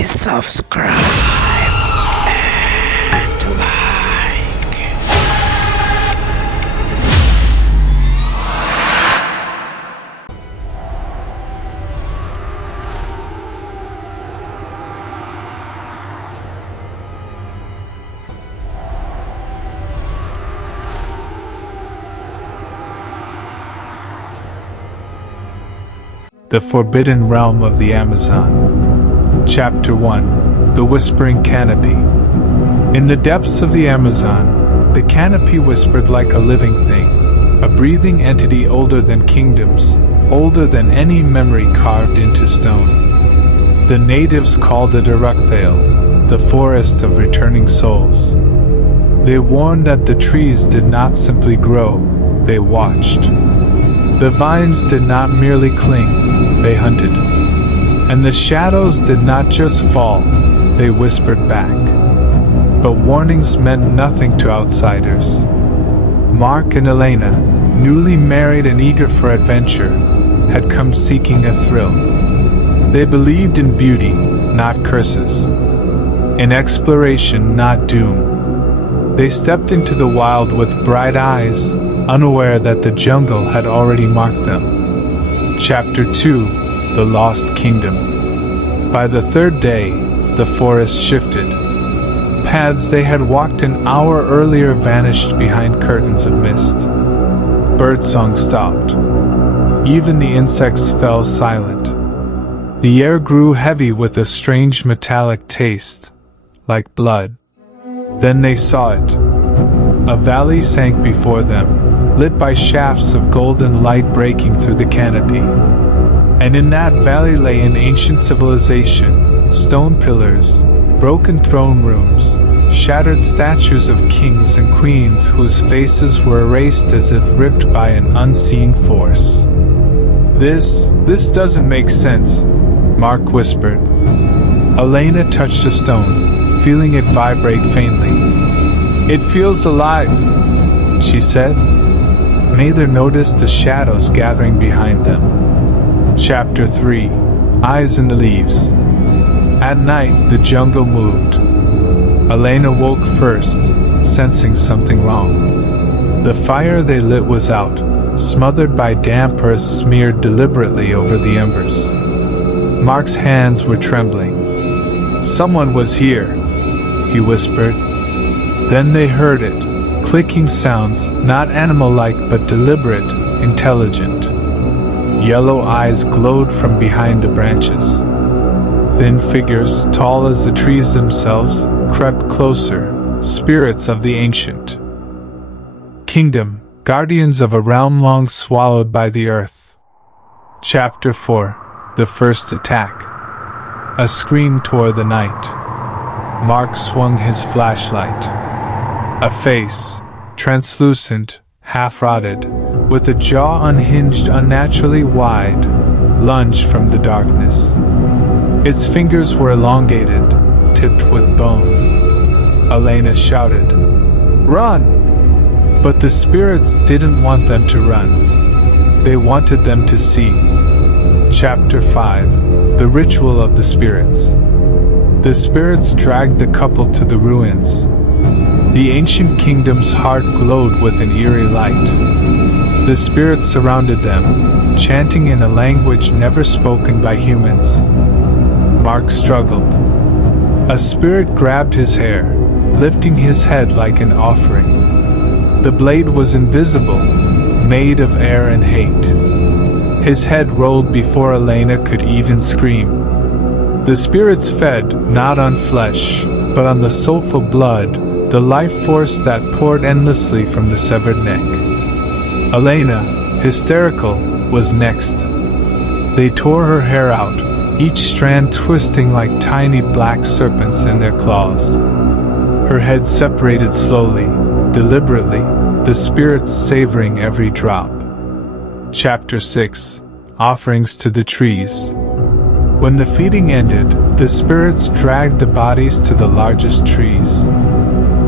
Please subscribe and like. The Forbidden Realm of the Amazon. Chapter 1. The Whispering Canopy. In the depths of the Amazon, the canopy whispered like a living thing, a breathing entity older than kingdoms, older than any memory carved into stone. The natives called it Urukthale, the forest of returning souls. They warned that the trees did not simply grow, they watched. The vines did not merely cling, they hunted. And the shadows did not just fall, they whispered back. But warnings meant nothing to outsiders. Mark and Elena, newly married and eager for adventure, had come seeking a thrill. They believed in beauty, not curses. In exploration, not doom. They stepped into the wild with bright eyes, unaware that the jungle had already marked them. Chapter 2. The Lost Kingdom. By the third day, the forest shifted. Paths they had walked an hour earlier vanished behind curtains of mist. Birdsong stopped. Even the insects fell silent. The air grew heavy with a strange metallic taste, like blood. Then they saw it. A valley sank before them, lit by shafts of golden light breaking through the canopy. And in that valley lay an ancient civilization, stone pillars, broken throne rooms, shattered statues of kings and queens whose faces were erased as if ripped by an unseen force. This doesn't make sense, Mark whispered. Elena touched a stone, feeling it vibrate faintly. It feels alive, she said. Mather noticed the shadows gathering behind them. Chapter 3. Eyes in the Leaves. At night, the jungle moved. Elena woke first, sensing something wrong. The fire they lit was out, smothered by damp earth smeared deliberately over the embers. Mark's hands were trembling. Someone was here, he whispered. Then they heard it, clicking sounds, not animal-like but deliberate, intelligent. Yellow eyes glowed from behind the branches. Thin figures, tall as the trees themselves, crept closer, spirits of the ancient kingdom, guardians of a realm long swallowed by the earth. Chapter 4. The First Attack. A scream tore the night. Mark swung his flashlight. A face, translucent, half-rotted, with a jaw unhinged unnaturally wide, lunged from the darkness. Its fingers were elongated, tipped with bone. Elena shouted, "Run!" But the spirits didn't want them to run. They wanted them to see. Chapter 5. The Ritual of the Spirits. The spirits dragged the couple to the ruins. The ancient kingdom's heart glowed with an eerie light. The spirits surrounded them, chanting in a language never spoken by humans. Mark struggled. A spirit grabbed his hair, lifting his head like an offering. The blade was invisible, made of air and hate. His head rolled before Elena could even scream. The spirits fed, not on flesh, but on the soulful blood, the life force that poured endlessly from the severed neck. Elena, hysterical, was next. They tore her hair out, each strand twisting like tiny black serpents in their claws. Her head separated slowly, deliberately, the spirits savoring every drop. Chapter 6. Offerings to the Trees. When the feeding ended, the spirits dragged the bodies to the largest trees.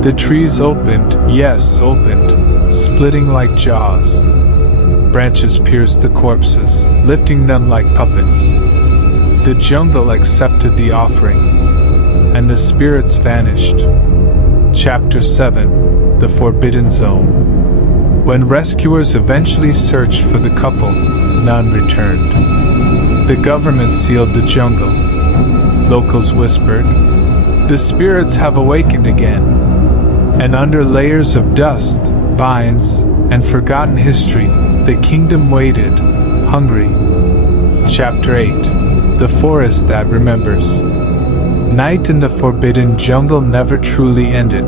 The trees opened, yes, opened, splitting like jaws. Branches pierced the corpses, lifting them like puppets. The jungle accepted the offering, and the spirits vanished. Chapter 7: The Forbidden Zone. When rescuers eventually searched for the couple, none returned. The government sealed the jungle. Locals whispered, "The spirits have awakened again." And under layers of dust, vines, and forgotten history, the kingdom waited, hungry. Chapter 8: The Forest That Remembers. Night in the forbidden jungle never truly ended.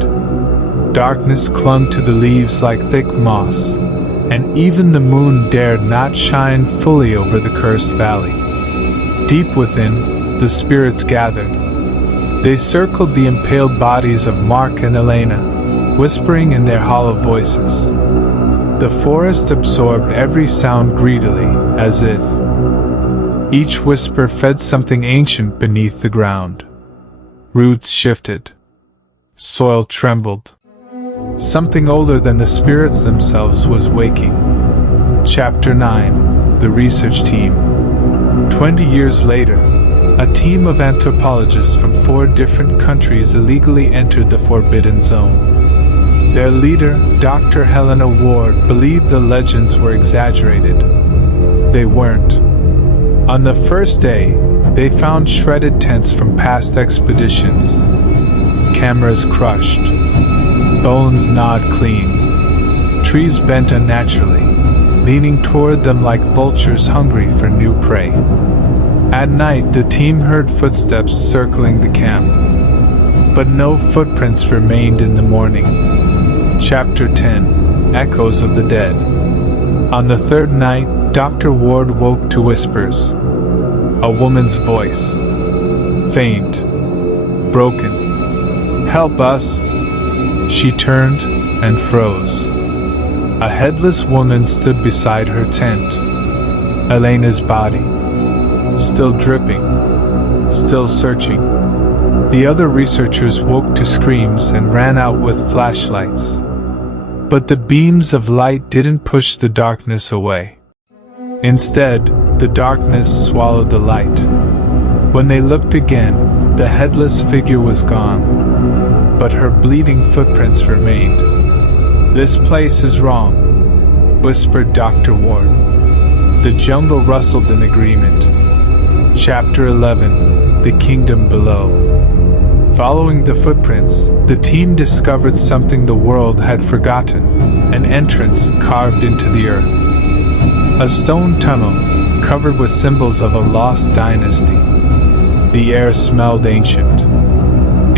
Darkness clung to the leaves like thick moss, and even the moon dared not shine fully over the cursed valley. Deep within, the spirits gathered. They circled the impaled bodies of Mark and Elena, whispering in their hollow voices. The forest absorbed every sound greedily, as if each whisper fed something ancient beneath the ground. Roots shifted. Soil trembled. Something older than the spirits themselves was waking. Chapter 9: The Research Team. 20 years later, a team of anthropologists from 4 different countries illegally entered the Forbidden Zone. Their leader, Dr. Helena Ward, believed the legends were exaggerated. They weren't. On the first day, they found shredded tents from past expeditions. Cameras crushed. Bones gnawed clean. Trees bent unnaturally, leaning toward them like vultures hungry for new prey. At night, the team heard footsteps circling the camp, but no footprints remained in the morning. Chapter 10: Echoes of the Dead. On the third night, Dr. Ward woke to whispers. A woman's voice. Faint. Broken. "Help us!" She turned and froze. A headless woman stood beside her tent. Elena's body. Still dripping. Still searching. The other researchers woke to screams and ran out with flashlights. But the beams of light didn't push the darkness away. Instead, the darkness swallowed the light. When they looked again, the headless figure was gone, but her bleeding footprints remained. "This place is wrong," whispered Dr. Ward. The jungle rustled in agreement. Chapter 11: The Kingdom Below. Following the footprints, the team discovered something the world had forgotten: an entrance carved into the earth. A stone tunnel, covered with symbols of a lost dynasty. The air smelled ancient.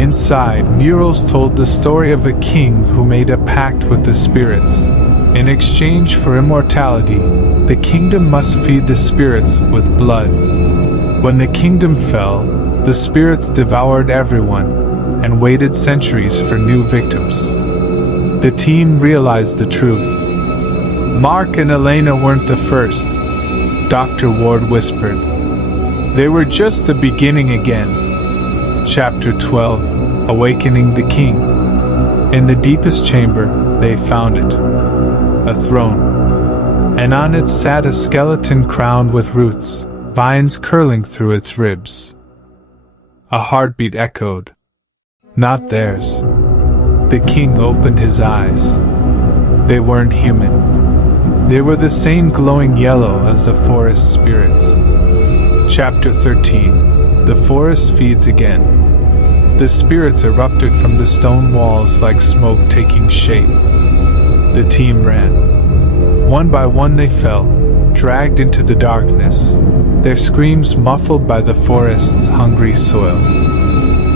Inside, murals told the story of a king who made a pact with the spirits. In exchange for immortality, the kingdom must feed the spirits with blood. When the kingdom fell, the spirits devoured everyone, and waited centuries for new victims. The team realized the truth. Mark and Elena weren't the first, Dr. Ward whispered. They were just the beginning again. Chapter 12: Awakening the King. In the deepest chamber, they found it. A throne. And on it sat a skeleton crowned with roots, vines curling through its ribs. A heartbeat echoed. Not theirs. The king opened his eyes. They weren't human. They were the same glowing yellow as the forest spirits. Chapter 13: The Forest Feeds Again. The spirits erupted from the stone walls like smoke taking shape. The team ran. One by one they fell, dragged into the darkness, their screams muffled by the forest's hungry soil.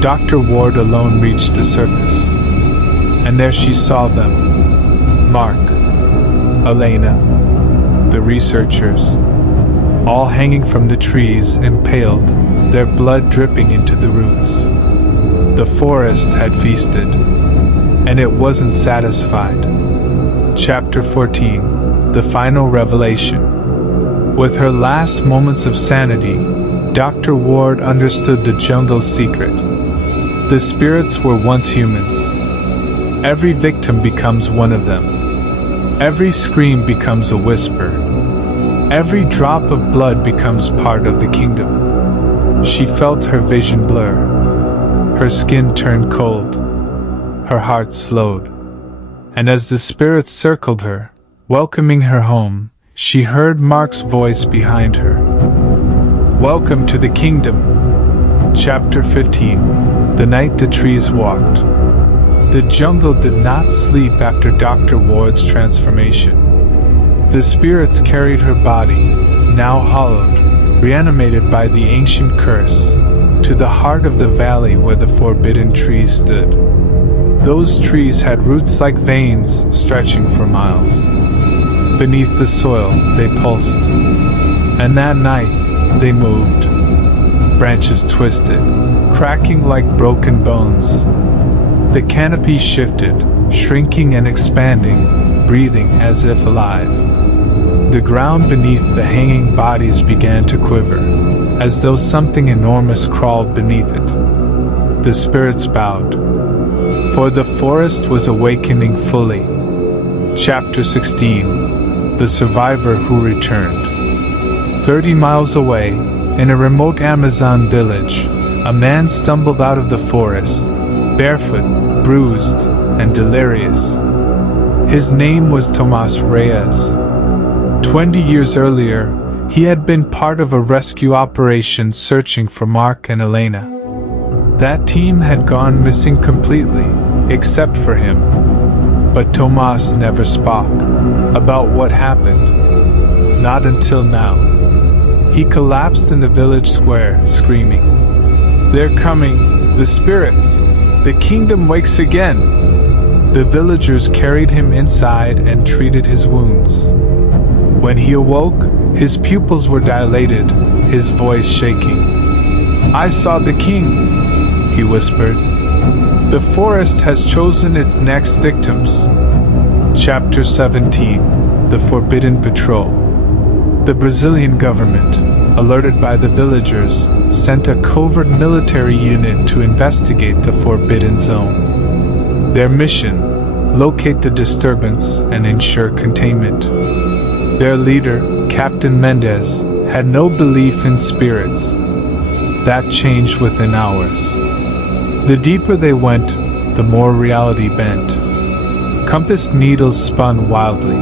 Dr. Ward alone reached the surface, and there she saw them. Mark, Elena, the researchers, all hanging from the trees, impaled, their blood dripping into the roots. The forest had feasted, and it wasn't satisfied. Chapter 14: The Final Revelation. With her last moments of sanity, Dr. Ward understood the jungle's secret. The spirits were once humans. Every victim becomes one of them. Every scream becomes a whisper. Every drop of blood becomes part of the kingdom. She felt her vision blur. Her skin turned cold. Her heart slowed. And as the spirits circled her, welcoming her home, she heard Mark's voice behind her. Welcome to the kingdom. Chapter 15. The night the trees walked. The jungle did not sleep after Dr. Ward's transformation. The spirits carried her body, now hollowed, reanimated by the ancient curse, to the heart of the valley where the forbidden trees stood. Those trees had roots like veins stretching for miles. Beneath the soil, they pulsed. And that night, they moved. Branches twisted, cracking like broken bones. The canopy shifted, shrinking and expanding, breathing as if alive. The ground beneath the hanging bodies began to quiver, as though something enormous crawled beneath it. The spirits bowed, for the forest was awakening fully. Chapter 16. The Survivor Who Returned. 30 miles away, in a remote Amazon village, a man stumbled out of the forest, barefoot, bruised, and delirious. His name was Tomas Reyes. 20 years earlier, he had been part of a rescue operation searching for Mark and Elena. That team had gone missing completely, except for him. But Tomas never spoke about what happened. Not until now. He collapsed in the village square, screaming, "They're coming, the spirits! The kingdom wakes again!" The villagers carried him inside and treated his wounds. When he awoke, his pupils were dilated, his voice shaking. "I saw the king," he whispered. "The forest has chosen its next victims." Chapter 17. The Forbidden Patrol. The Brazilian government, alerted by the villagers, sent a covert military unit to investigate the Forbidden Zone. Their mission: locate the disturbance and ensure containment. Their leader, Captain Mendez, had no belief in spirits. That changed within hours. The deeper they went, the more reality bent. Compass needles spun wildly.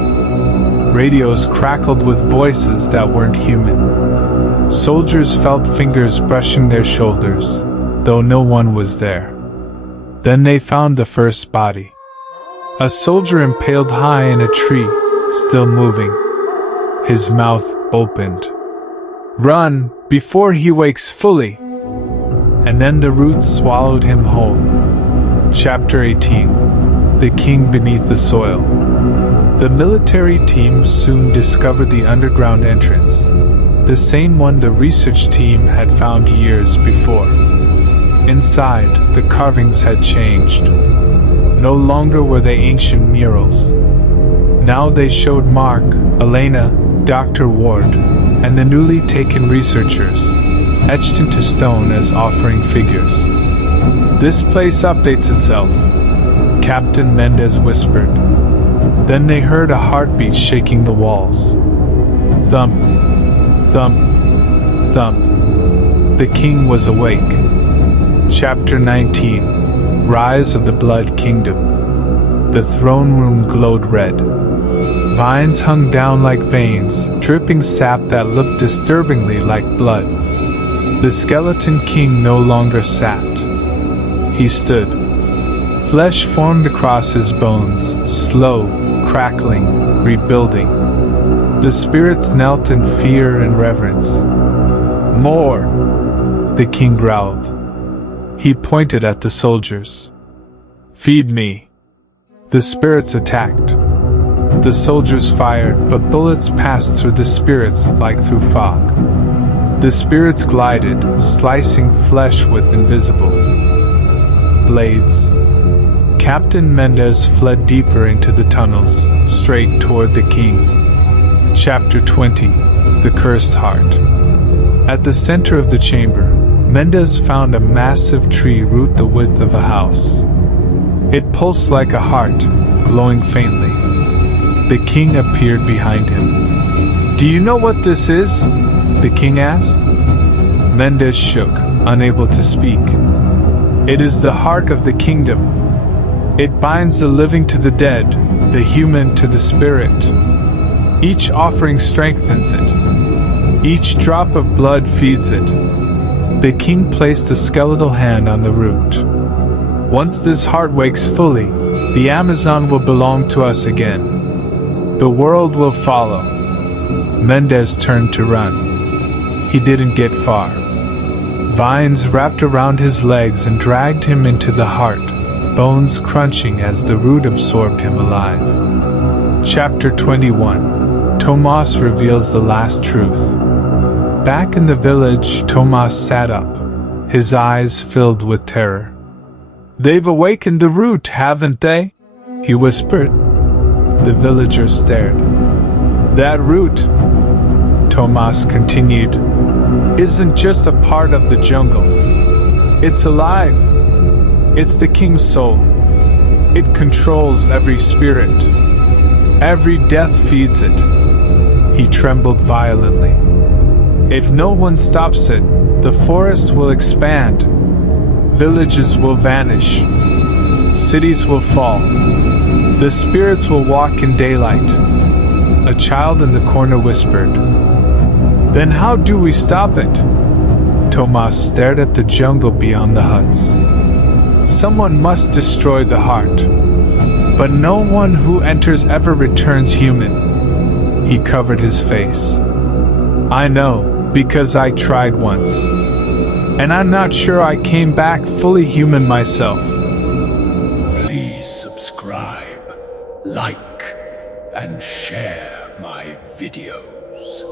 Radios crackled with voices that weren't human. Soldiers felt fingers brushing their shoulders, though no one was there. Then they found the first body. A soldier impaled high in a tree, still moving. His mouth opened. "Run, before he wakes fully!" And then the roots swallowed him whole. Chapter 18. The King Beneath the Soil. The military team soon discovered the underground entrance, the same one the research team had found years before. Inside, the carvings had changed. No longer were they ancient murals. Now they showed Mark, Elena, Dr. Ward, and the newly taken researchers, etched into stone as offering figures. "This place updates itself," Captain Mendez whispered. Then they heard a heartbeat shaking the walls. Thump, thump, thump. The king was awake. Chapter 19. Rise of the Blood Kingdom. The throne room glowed red. Vines hung down like veins, dripping sap that looked disturbingly like blood. The skeleton king no longer sat. He stood. Flesh formed across his bones, slow, crackling, rebuilding. The spirits knelt in fear and reverence. "More!" the king growled. He pointed at the soldiers. "Feed me!" The spirits attacked. The soldiers fired, but bullets passed through the spirits like through fog. The spirits glided, slicing flesh with invisible blades. Captain Mendez fled deeper into the tunnels, straight toward the king. Chapter 20. The Cursed Heart. At the center of the chamber, Mendez found a massive tree root the width of a house. It pulsed like a heart, glowing faintly. The king appeared behind him. "Do you know what this is?" the king asked. Mendez shook, unable to speak. It is the heart of the kingdom. It binds the living to the dead, the human to the spirit. Each offering strengthens it. Each drop of blood feeds it. The king placed a skeletal hand on the root. Once this heart wakes fully, the Amazon will belong to us again. The world will follow. Mendez turned to run. He didn't get far. Vines wrapped around his legs and dragged him into the heart, bones crunching as the root absorbed him alive. Chapter 21. Tomas reveals the last truth. Back in the village, Tomas sat up, his eyes filled with terror. "They've awakened the root, haven't they?" he whispered. The villagers stared. "That root," Tomas continued, "isn't just a part of the jungle. It's alive. It's the king's soul. It controls every spirit. Every death feeds it." He trembled violently. "If no one stops it, the forest will expand. Villages will vanish. Cities will fall. The spirits will walk in daylight." A child in the corner whispered. "Then how do we stop it?" Tomas stared at the jungle beyond the huts. "Someone must destroy the heart. But no one who enters ever returns human." He covered his face. "I know, because I tried once. And I'm not sure I came back fully human myself." Please subscribe, like, and share my videos.